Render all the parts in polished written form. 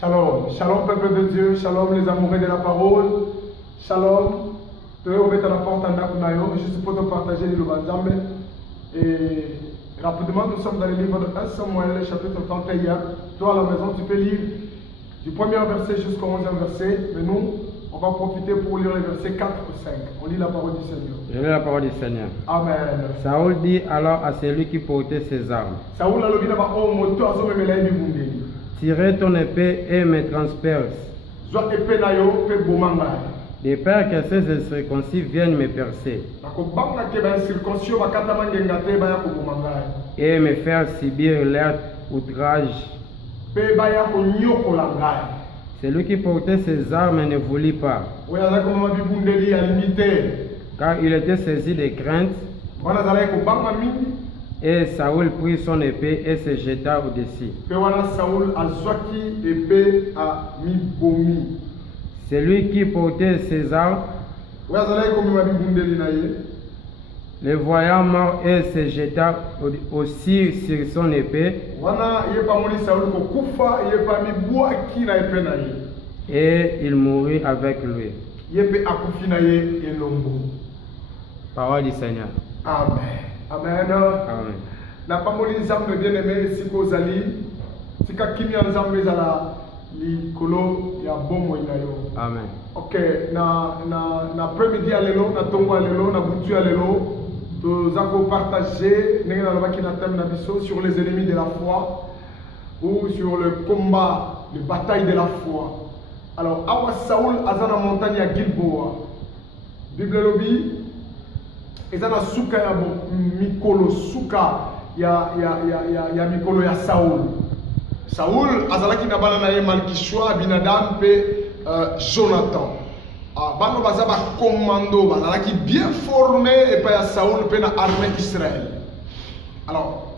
Shalom, shalom peuple de Dieu, shalom les amoureux de la parole, shalom. Tu es ouvert à la porte en Nakunayo, juste pour te partager le Banzambe. Et rapidement, nous sommes dans le livre de 1 Samuel, chapitre 31. Toi à la maison, tu peux lire du premier verset jusqu'au 11e verset. Mais nous, on va profiter pour lire les versets 4 ou 5. On lit la parole du Seigneur. Je lis la parole du Seigneur. Amen. Saoul dit alors à celui qui portait ses armes, Saoul a le bien au moto à son mélaye du Bundeli. tirez ton épée et me transperce, Soit épée nayo, pe bomanga. de peur que ces incirconcis viennent me percer Nakobanga ke ba circoncision bakata mangenga te ba ya ko bomanga. et me faire subir leur outrage. Pe ba ya ko nyokola ngai. Celui qui portait ses armes ne voulut pas, Oya za ko mama bibundeli ya limité. car il était saisi de crainte. Wana za ko banga mingi. Et Saoul prit son épée et se jeta au-dessus. Pe wana Saoul azwaki épée a mibomi. Celui qui portait ses armes, Oya za ko mama bibundeli na ye. le voyant mort et se jeta aussi sur son épée, Wana ye pa moni Saoul ko kufa ye pa mibua ki na épée na ye. et il mourut avec lui. Ye pe akufi na ye elongo. Parole du Seigneur. Amen. Amen. Amen. Na pamoli nzambe bien-aimé siko zali tika kimia nzambe zala likolo ya bomo na yo. Amen. Ok, na après-midi à l'élo, na tongo à l'élo, na boutu à l'élo, nous allons partager sur les ennemis de la foi ou sur le combat, les batailles de la foi. Alors, Awa Saoul azana montagne à Gilboa. Bible lobby, ezana suka ya mikolo suka ya mikolo ya Saoul. Saoul azalaki na bana na ye Malkishua, Abinadab pe Jonathan. Bano baza ba commando bazalaki bien formé et pa ya Saoul pe na armée Israël. Alors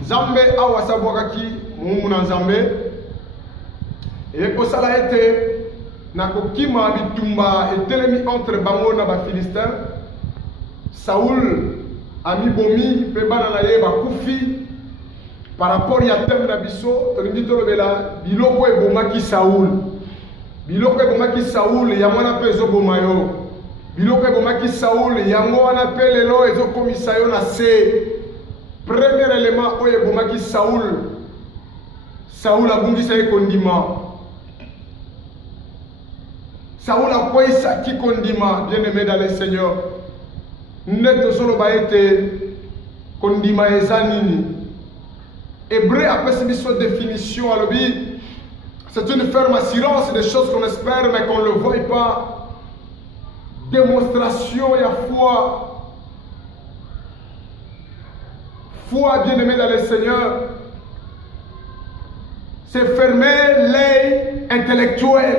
Nzambe awa sabwakaki mumu na Nzambe et ko sala ete na kokima bitumba etelemi entre bango na ba Philistins. Saoul ami bomi pe bana na ye ba kufi par rapport ya thème na biso tolingi tolobela biloko ebomaki Saoul. Biloko ebomaki Saoul yango wana mpe ezoboma yo. Biloko ebomaki Saoul yango wana mpe lelo ezokomisa yo na se. Premier élément oyo ebomaki Saoul, Saoul abungisa ye kondima. Saoul akweyisaki kondima, bien-aimé dans le Seigneur. Nde tozoloba ete kondima eza nini. Hébreu apesi biso définition alobi. C'est une ferme assurance des choses qu'on espère mais qu'on ne le voit pas. Démonstration et foi. Foi bien-aimé dans le Seigneur. C'est fermer l'œil intellectuel.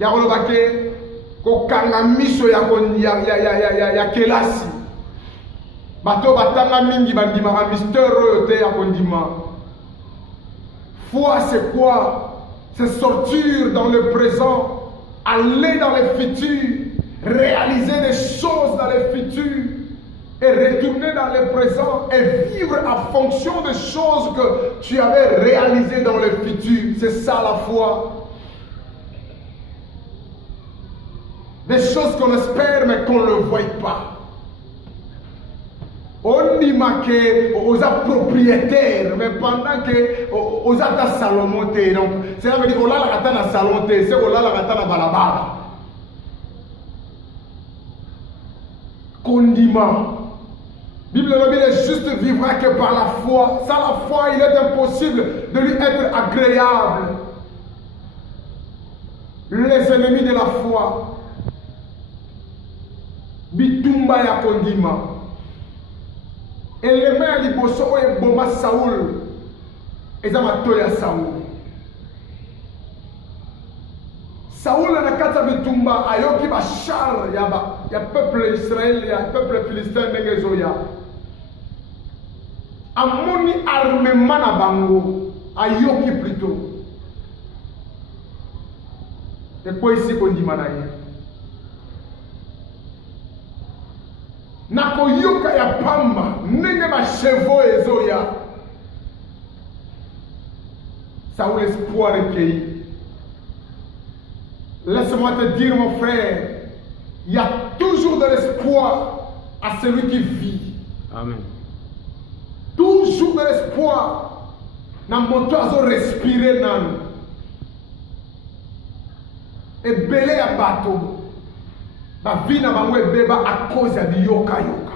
Ya kolobake kokanga miso ya kelasi. Bato batanga mingi bandimaka mystère oyo te ya kondima. Foi, c'est quoi? C'est sortir dans le présent, aller dans le futur, réaliser des choses dans le futur et retourner dans le présent et vivre en fonction des choses que tu avais réalisées dans le futur. C'est ça la foi. Des choses qu'on espère mais qu'on ne voit pas. On dit que aux propriétaires, mais pendant que aux Salomon, donc c'est là que on a la katana salon, c'est on a la katana balabala. Condiment. Bible le juste vivra que par la foi. Sans la foi, il est impossible de lui être agréable. Les ennemis de la foi. Bitumba ya condiment. Élément ya liboso oyo eboma Saoul eza matoyi ya Saoul. Saoul na kati ya bitumba ayoki bachar ya peuple Israël ya peuple philistin ndenge ezoya. Amoni armement na bango ayoki plutôt. Ekwesi kondima na ye. Nakoyoka ya pamba ndenge ba chevaux ezoya. Saoul espoir recueilli. Laisse-moi te dire, mon frère, il y a toujours de l'espoir à celui qui vit. Amen. Toujours de l'espoir. Dans mon temps, respirer nan. Et belé à bateau. Ma vie n'a pas beba à cause de yoka yoka.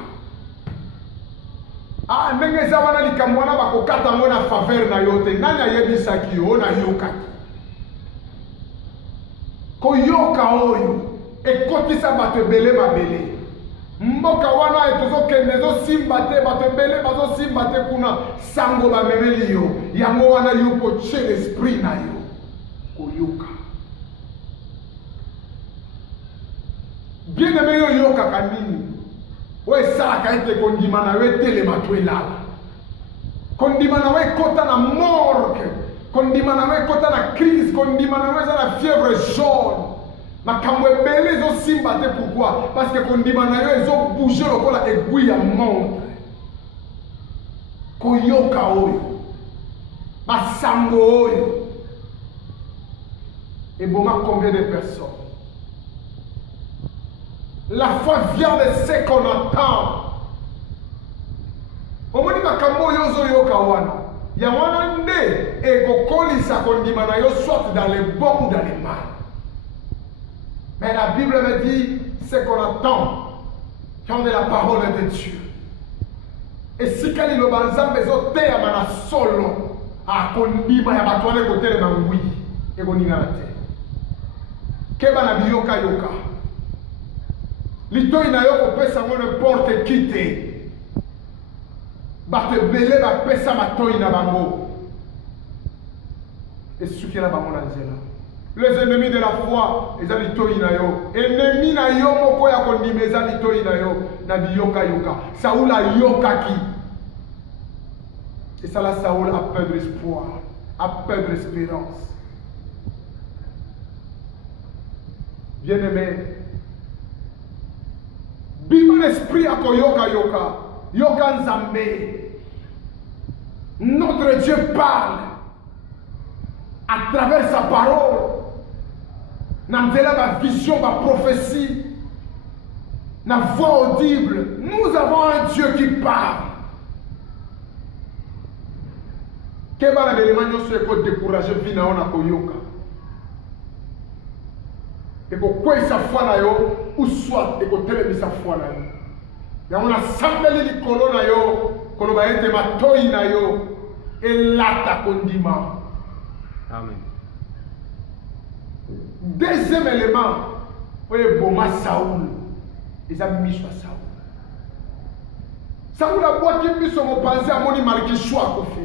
Ah, ndenge zawana likamwana bakokata mona faveur na yote. Nani ayebisaki yo na yoka. Ko yoka oyo ekotisa bato ebele mabele. Mboka wana etozokende ezosimba te bato ebele bazosimba te kuna sango bamemeli yo. Yango wana yo poche l'esprit na yo. Koyoka. Bien aimé yo yoka kanini. We salaka ete kondima na we telema to elala. Kondima na we kota na morgue. Kondima na we kota na crise. Kondima na we za la fièvre jaune. Makambo ebele zo simba te pourquoi? Parce que kondima na yo ezo bouger lokola aiguille ya montre. Koyoka oyo. Basango oyo. Et bon, combien de personnes? La foi vient de ce qu'on entend. Omoni makambo yozo yoka wana. Ya wana nde ekokolisa kondima na yo soit dans les bons ou dans les mal. Mais la Bible me dit ce qu'on entend quand de la parole de Dieu. Et si kali lo banzambe zo te ya mana solo a kondima ya batwane kotele mangui e koninga na te. Keba na biyoka yoka. Lito ina yo kopesa ngo n'importe qui te. Bate bele ba pesa matoi na bango. Et suki na bango na nzela. Les ennemis de la foi, ils ont lito ina yo. Ennemi na yo moko ya kondimeza lito ina yo na biyoka yoka. Saoul a yoka ki. Et ça là Saoul a peur de l'espoir, a peur de l'espérance. Bien-aimé, Bible l'esprit à koyoka yoka, yoka nzambe. Notre Dieu parle à travers sa parole. Nandela ma vision, ma prophétie, ma voix audible. Nous avons un Dieu qui parle. Keba na élément nyoso eko décourager vie na ona koyoka. Eko kwesa foi na yo ou soit eko telemisa foi na yo. Ya ona sambeli likolo na yo koloba ete matoi na yo elata kondima. Amen. Deuxième élément, oye boma Saoul. Ils ont mis sur Saoul. Saoul a boit qui mis sur mon pensée à mon Malkishou à Kofi.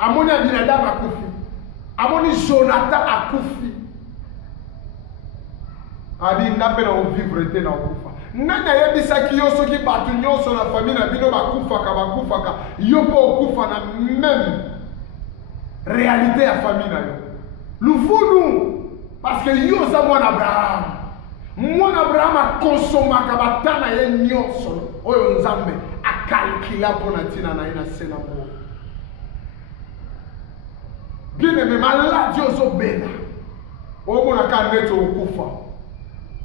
À mon Abinadab à Kofi. À mon Jonathan à Kofi. A dit n'a pas de vivre été dans Kofa. Nana yebisa ki yo soki batu nyonso na famille na bino bakufaka yo po okufa na même réalité ya famille na yo. Lufunu parce que yo za mwana Abraham. Mwana Abraham a consomaka batana ye nyonso oyo nzambe akalkila pona tina na ina sena mo. Bien aimé maladi ozobena. O mona ka neto okufa.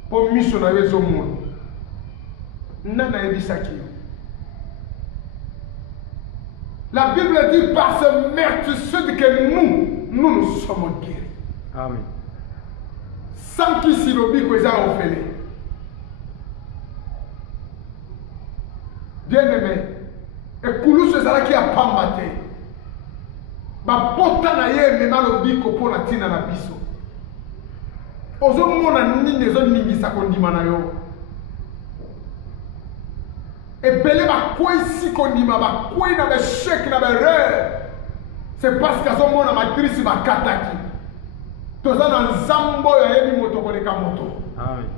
Po miso na yezo mona. Nana ebisaki. La Bible dit par ce meurtrissure que nous sommes guéris. Amen. Sans qui si l'obi que ça offert. Bien aimé, et koulou ce zala qui a pambaté. Ba pota na ye me malobi ko pona tina na biso. Ozo mona nini zo ningi sa kondima na yo. Et belé ba quoi ici kondima ba quoi na be chèque na be erreur. C'est parce que son mona matrice ba kataki. Toza na nzambo ya yebi moto koleka moto. Amen.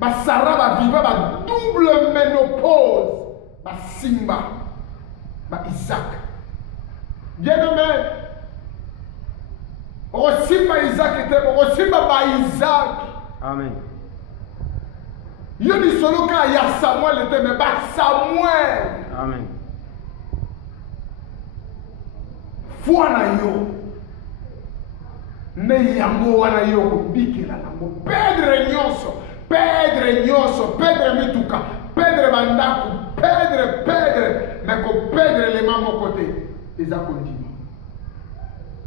Ba Sarah ba viva ba double ménopause. Ba Simba. Ba Isaac. Bien aimé. Simba Isaac était Simba ba Isaac. Amen. Yoni solo ka ya Samuel était mais ba Samuel. Amen. foi na yo nde yango wana yo kobikela nango. Perdre nyonso, perdre mituka, perdre bandako, perdre, mais koperdre elema moko te eza kondima.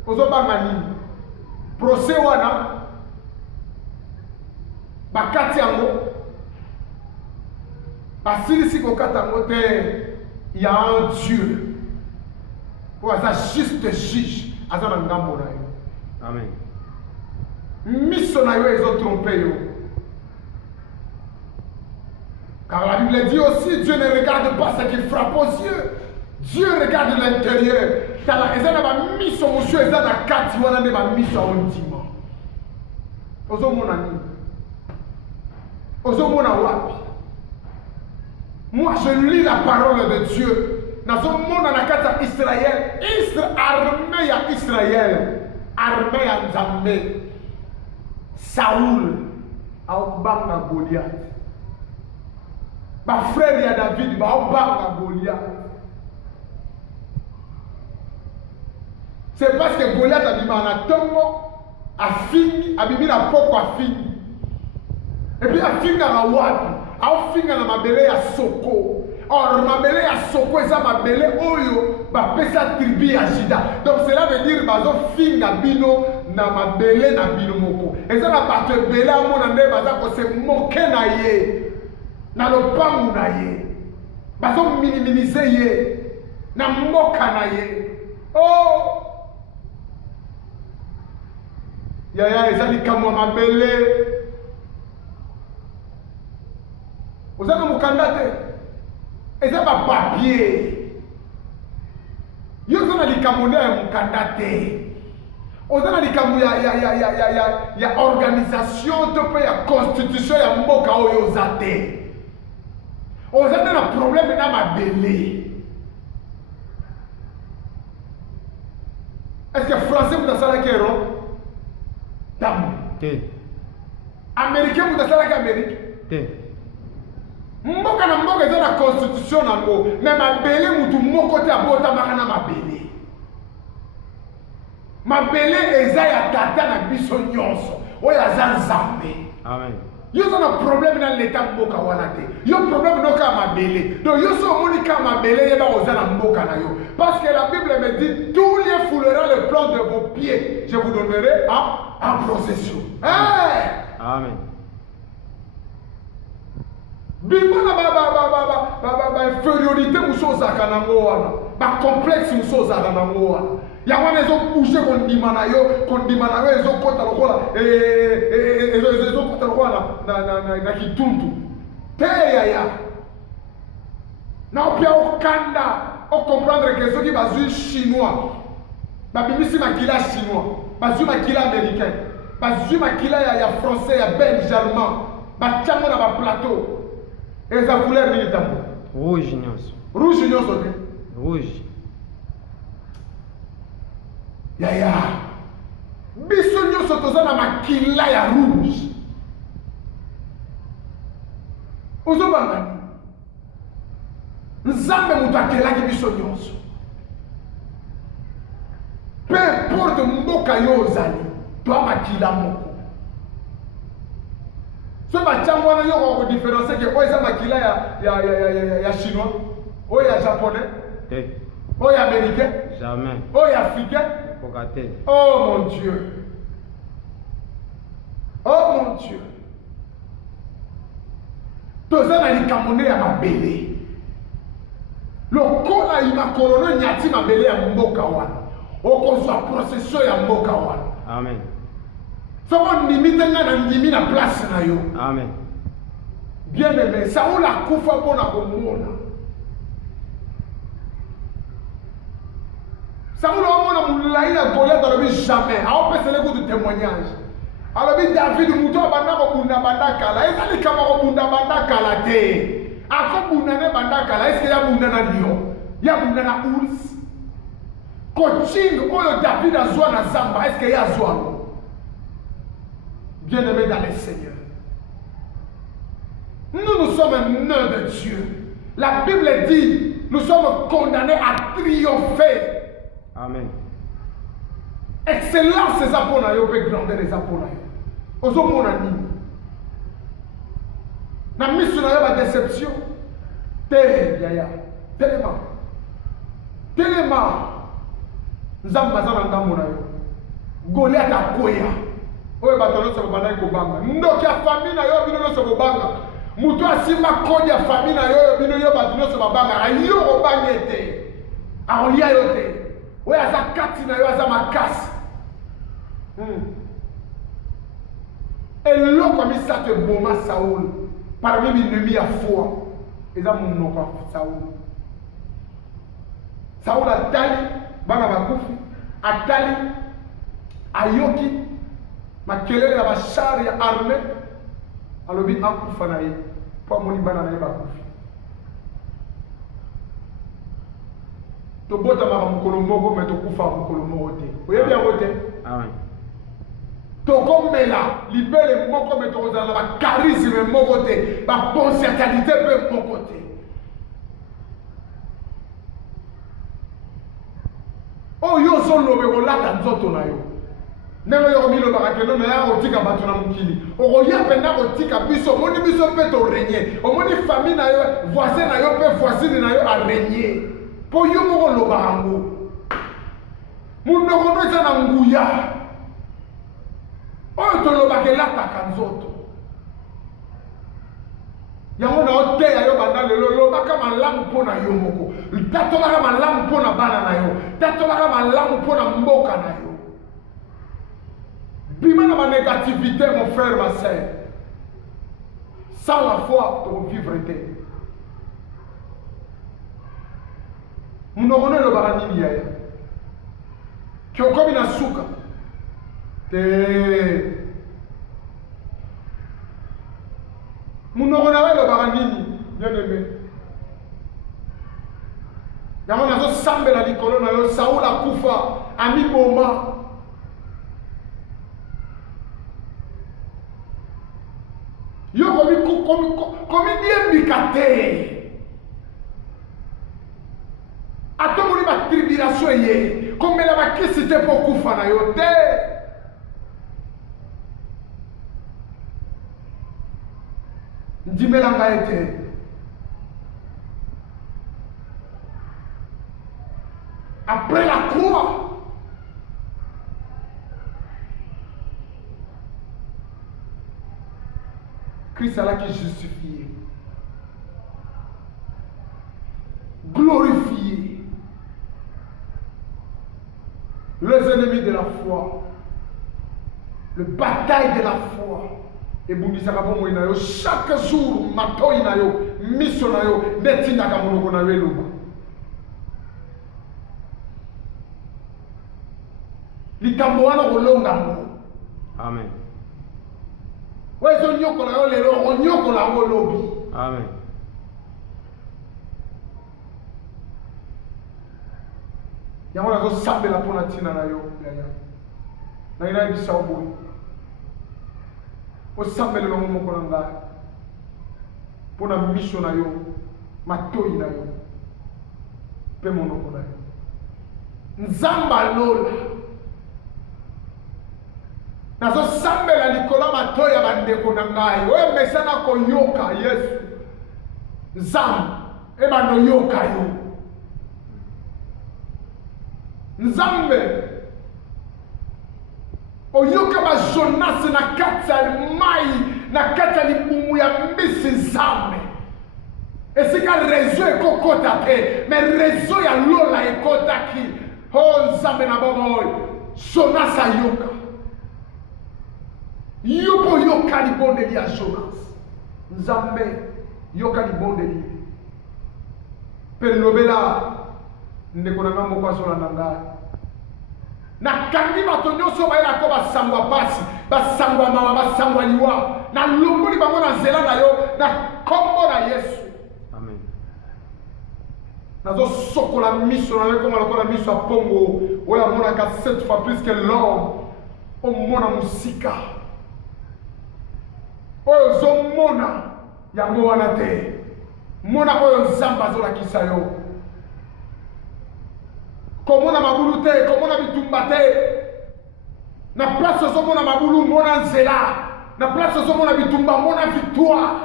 Ozobanga nini? Procès wana bakati yango basilisi kokata yango te. Il y a un Dieu ou aza juste juge aza na ngambo na yo. Amen. Miso na yo ezotrompe yo. Car la Bible dit aussi, Dieu ne regarde pas ce qui frappe aux yeux. Dieu regarde l'intérieur. Car eza na ba miso monsieur eza na kati wana nde ba miso ondima. Ozomona nini? Ozomona wapi? Moi je lis la parole de Dieu. Nazomona na kati ya Israël. Armée ya Israël. Armée ya Nzambe. Saoul aobanga Goliath. Ba frère ya David baobanga Goliath. C'est parce que Goliath a dit na tongo afini abimi na poko afini. Et puis afinga na wapi? Afinga na mabele ya soko. Or mabele ya soko eza mabele oyo ba pesa tribu ya Juda. Donc cela veut dire bazo finga bino na mabele na bino moko. Eza na bato ebele amona nde baza ko se moke na ye. Na lopangu na ye. Bazo minimiser ye na mboka na ye. Oh! Yaya ezali kamwa mabele. Ozana mukanda te. Eza ba papier. Yo zana likamuna ya mukanda te. Ozana likamu ya organisation to pe ya constitution ya mboka oyo zate. Ozana na problème na mabele. Est-ce que français vous avez kero? Tamu. Te. Américain vous avez Amérique? Te. Mboka na mboka eza na constitution nango, mais mabele mutu moko te abota makana mabele. Mabele eza ya tata na biso nyonso, oyo aza Nzambe. Amen. Yo zana problème na l'état mboka wana te. Yo problème no ka mabele. Donc yo so moni ka mabele yeba oza na mboka na yo. Parce que la Bible me dit tous les fouleront le plan de vos pieds. Je vous donnerai en procession. Hey! Amen. Bimana ba infériorité muso zaka nango wana. Ba complexe muso zaka nango wana. Ya wana ezo bouger kondima na yo ezo kota lokola ezo kota lokola na kituntu. Te ya. Na opia okanda o comprendre que ceux qui bazui chinois. Ba bimisi makila chinois, bazui makila américain, bazui makila ya français, ya belge, allemand. Ba tchamo na ba plateau. Et sa couleur militaire. Rouge nyonso. Rouge nyonso te. Rouge. Yaya. Biso nyonso toza na makila ya rouge. Ozobanga. Nzambe mutu akelaki biso nyonso. Peu importe mboka yo ozali, toa makila moko. Ce matin, on a une différence que oyo eza makila ya chinois, oyo ya japonais, oyo ya américain, jamais, oyo ya africain. Oh mon Dieu. Oh mon Dieu. Toza na likamone ya mabele. Lokola imakolono nyati mabele ya mboka wana. Okozwa procession ya mboka wana. Amen. Somo nimite nga na ndimi na place na yo. Amen. Bien aimé, Saoul akufa pona komona. Saoul omona mulai na Goliath alobi jamais. Aopesele ku du témoignage. Alobi David muto abanda ko bunda banda kala. Ezali kama ko bunda banda kala te. Ako bunda ne banda kala. Est-ce que ya bunda na lion? Ya bunda na ours? Coaching oyo David azwa na zamba. Est-ce que ya azwa? Bien-aimés dans le Seigneur, nous sommes un nœud de Dieu. La Bible dit, nous sommes condamnés à triompher. Amen. excellence eza mpo na yo mpe grandeur eza mpo na yo. Ozomona nini na miso na yo badéception te yaya? telema nzambe aza na ngambo na yo. Goliath akoya oyo bato nyonso babandaki kobanga ndoki ya fami na yo bino nyonso kobanga moto asimba kodi ya fami na yo oyo bino yo bato nyonso babangaka yo kobange ete akolia yo te oyo aza kati na yo aza makasi. Eloko ya misato eboma Saul parmi binemi ya foi eza monoko ya Saul. Saul atali bana bakufi, atali ayoki makelele ya bashari ya arme, alobi akufa na ye po amoni bana na ye bakufi. Tobotamaka mokolo moko me tokufa mokolo moko te. Oyebi yango te? Tokomela libele moko me tokozala na bakarisme moko te, baponsiatalité mpe moko te. Oyo ozolobe kolata nzoto na yo ndenge yo komilobaka keno na ya kotika bato na mokili okoya mpena kotika biso omoni biso mpe torenye omoni fami na yo voisin na yo mpe voisine na yo arenye mpo yo moko loba yango monoko no eza na nguya oyo tolobaka elataka nzoto yango na oteya yo banda lelo lobaka malamu mpo na yo moko tatolaka malamu mpo na bana na yo tatolaka malamu mpo na mboka na yo. Bima na négativité mon frère ma sœur. Sans la foi tu vivre te. Munokone lobaka nini yaya kiokomi na suka te munokone awe lobaka nini bien-aimé yango nazosambela likolo na yo Saul akufa amiboma yo komi diembika te atomoni batribulation eye komela bakisi te mpo kufa na yo te. Ndimela ngai te après la croix Christ a qui justifié, glorifié les ennemis de la foi, le bataille de la foi. Et bundisaka bomo ina yo chaque jour mato ina yo miso na yo netinda ka monoko na yo eloba likambo wana kolonga ngo. Amen. Wezo nyoko na yo lelo onyoko la ngo lobi. Amen. Yango na zo sambela pona tina na yo yaya na ina bisa oboyi osambele na moko na ngai pona miso na yo matoi na yo pe monoko na yo nzamba lola nazosambela likolo matoi ya bandeko na ngai oyo mesana koyoka Yesu nzambe ebando yoka yo nzambe oyoka ba Jonas na kati ya mai na kati ya libumu ya mbisi nzambe esika rezo ekokota te me rezo ya lola ekotaki o nzambe na bongo oyo Jonas ayoka yo mpo yoka libondeli ya Jonas nzambe yoka libondeli mpe lobela ndeko na nga moko azolanda ngai nakangi bato nyonso bayelako basangwa pasi basangwa mawa basangwa liwa nalongoli bango na nzela na yo na kombo na Yesu. Amen. Nazosokola miso na yo koma lokola miso ya pongo oyo amonaka 7 fois plus que l'homme omona mosika oyo ozomona yango wana te mona oyo nzambe azolakisa yo komona mabulu te komona bitumba te Na place ozomona mabulu mona nzela. Na place ozomona bitumba mona victoire.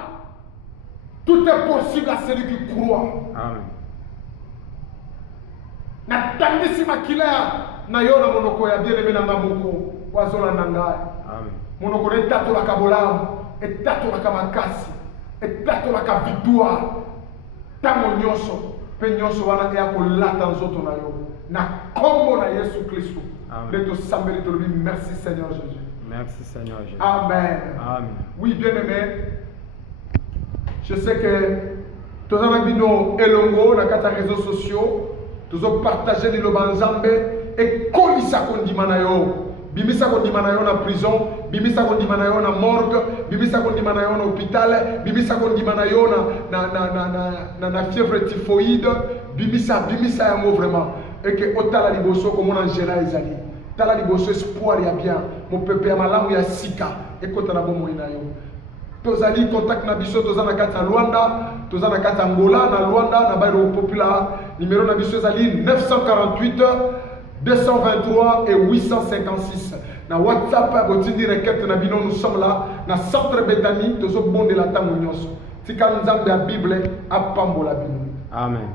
Tout est possible à celui qui croit. Amen. Na tandisi makila na yo na monoko ya bien-aimé na moko wazola nanga. Amen. Monoko etato la kabolamu, etato la kamakasi, etato la victoire. Tango nyonso, pe nyonso wana ya kolata nzoto na yo. Na kombo na Yesu Kristo. Amen. Merci Seigneur Jésus. Merci Seigneur Jésus. Amen. Amen. Oui, bien-aimé. Je sais que tous les bino elongo na kata réseaux sociaux, tous ont partagé le banzambe et kolisa kondima na yo. Bimisa kondima na yo na prison, bimisa kondima na yo na morgue, bimisa kondima na yo na hôpital, bimisa kondima na yo na fièvre typhoïde, bimisa ya mo vraiment. Et que otala liboso comme on en général ezali. Tala liboso espoir ya bien, mon peuple ya malamu ya sika, et kota na bomo ina yo. Tozali contact na biso tozana kata Luanda, tozana kata Angola na Luanda na bairo populaire, numéro na biso ezali 948 223 et 856. Na WhatsApp botindi requête na bino, nous sommes là na centre Bethany tozo bonde la tango nyonso. Tika nzambe ya Bible apambola bino. Amen.